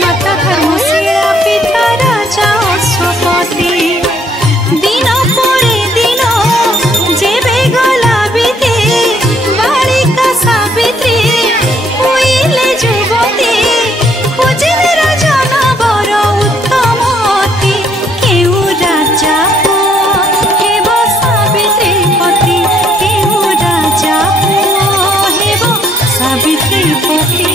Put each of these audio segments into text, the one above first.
माता धर्मशिला पिता राजा अश्वपति दिन परे दिन जेबे गला बीते बालिका सावित्री हुईले युवती खोजिले राजा नवर उत्तम अति केउ राजा हेब सावित्री पति केउ राजा हेब सावित्री पति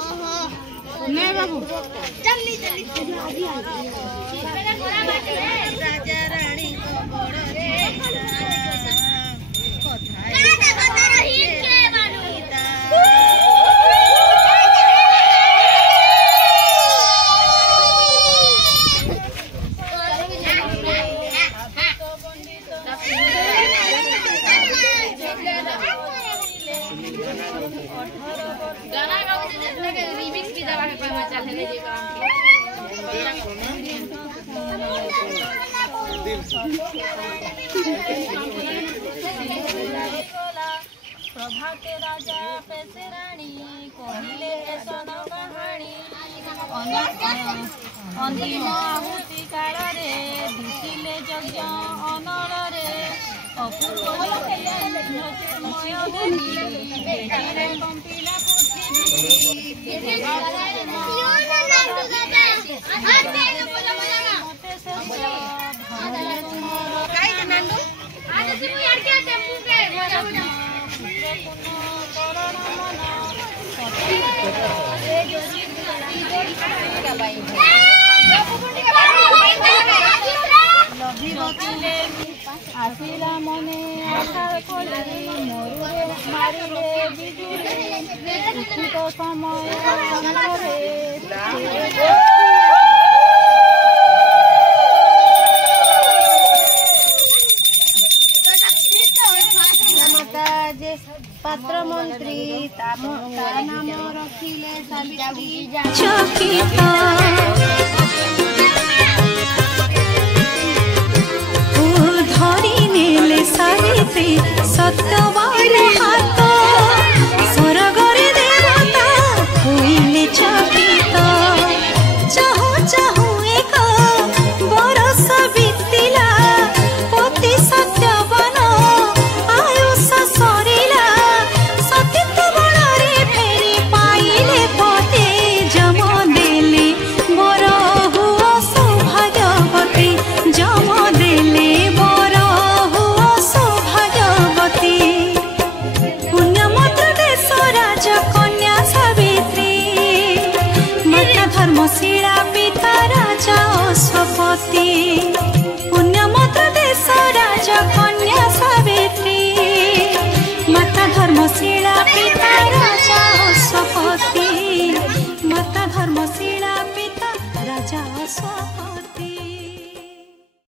नहीं बाबू जल्दी राजा रानी को बड़ प्रभा के राजा पैसे रानी कहले सन कहानी अंतिम आहुति काल रे दिशिले यज्ञ अनल रे अपूर्व ज्योतिर्मय देवी बेटीरे कंपिला आसिला मने आशार कोली मरुरे मारिले बिजुली उचित समय पात्र मंत्री नाम रखिले सावित्री